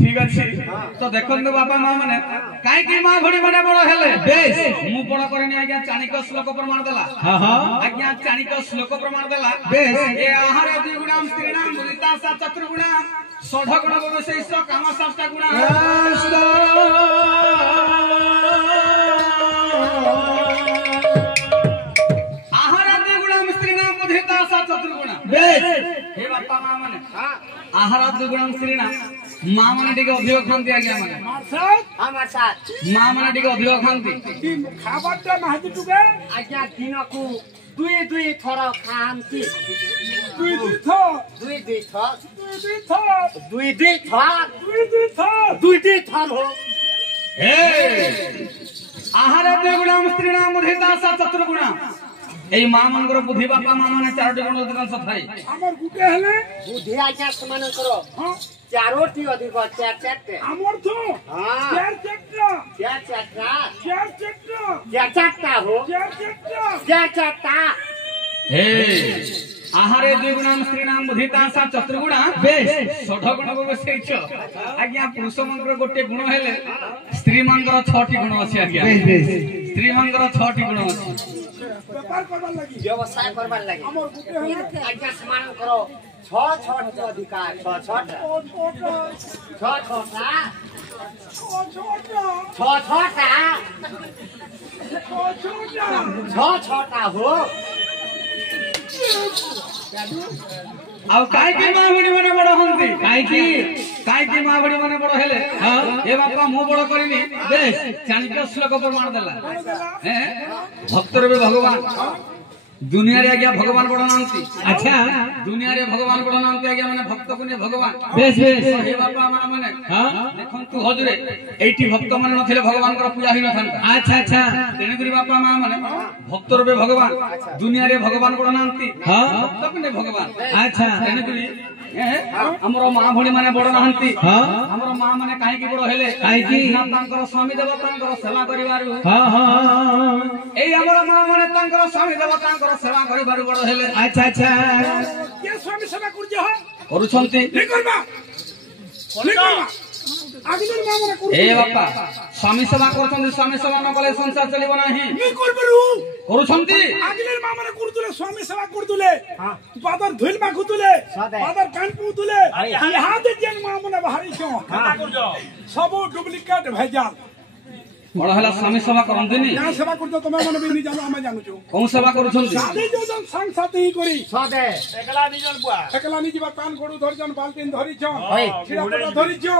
ठीक अच्छे तो देखो बापा माँ मैंने कहीं माँ भड़ी मैंने बड़ हेले बेस मु बड़ करनी आज्ञा चाणिक श्लोक प्रमाण देला आज्ञा चाणिक श्लोक प्रमाण देला बेस ए आहार द्विगुणाम स्त्रीणाम मुदिता सा चतुर्गुणाम षड्गुण विशेष काम शास्त्र गुण आहार द्विगुणाम स्त्रीणाम मुदिता सा चतुर्गुण बेस हे बापा माँ मैंने आहार द्विगुणाम स्त्रीणाम माँ मैंने टिके अधिक खाती आज्ञा मैंने माँ मैंने टिके अधिक खाती खाबाटा नाहति टुके आज्ञा दिन को दुई थर खाती दुई थर हो आहार द्विगुणाम स्त्रीणाम मुदिता सा चतुर्गुण एई माँ मनकर बुद्धि बापा माँ माने चारोटी गुण अधिकांश थाई हमर गुटे हेले बुद्धि आज्ञा समान करो चारोटी अधिक चार चारटे हमर तो चार चक्का हो चार चारटा हे आहारे द्विगुणाम स्त्रीणाम मुदिता सा चतुर्गुण बेस षड्गुण विशेष आज्ञा पुरुष मनकर गोटे गुण हेले स्त्री मनकर 6टी गुण अछि आज्ञा स्त्री मनकर 6टी गुण अछि व्यापार करबार लागि व्यवसाय करबार लागि हमर गुटे हेले आज्ञा समान करो 6 अधिकार 6 हो आउ काई की मां बड़ी माने बड़ हंती काई की मां बड़ी माने बड़ हेले ए बापा मु बड़ करिनी बेस चाणिक श्लोक प्रमाण देला हैं भक्तर भी भगवान दुनिया रे आज्ञा भगवान बड़ नांती अच्छा दुनिया रे भगवान बड़ नांती आज्ञा माने भक्त को ने भगवान बेस बेस हे बापा मां माने देखन तू हजरे एठी भक्त माने नथिले भगवान कर पूजा हिन थांता अच्छा अच्छा तेने करी बापा मां माने भक्तर भी भगवान दुनिया रे भगवान बड़ नांती भक्त को ने भगवान अच्छा तेने करी हमरो मां भणी माने बड़ नांती हमरो मां माने काहे की बड़ हेले काहे की तांकर स्वामी देवतांकर सेवा करिवारु एई हमरो मां माने तांकर स्वामी देवतांकर सेवा करिबारु बड़ हेले अच्छा अच्छा के स्वामी सेवा करजे हो करूछंती नहीं करबा आगिले मां मने कर ए बापा स्वामी सेवा करछंती स्वामी सेवा न कले संसार चलिबो नाही नहीं करबरू करूछंती आगिले मां मने करदुले स्वामी सेवा करदुले बादर धुल माखुतुले बादर कान पुतुले यहां दे जेन मां मने बाहरी छो खाता करजो सब डुप्लीकेट भेजाल बड़ हला स्वामी सेवा करंतीनी ना सेवा करदो तमे मने भी नहीं जानो हम जानू छु कोन सेवा करूछंती सादे जो जन संग साथी ही करी सदे एकला नि जीवा कान गोडू धरि जन बाल्टीन धरि छ होय धरि छ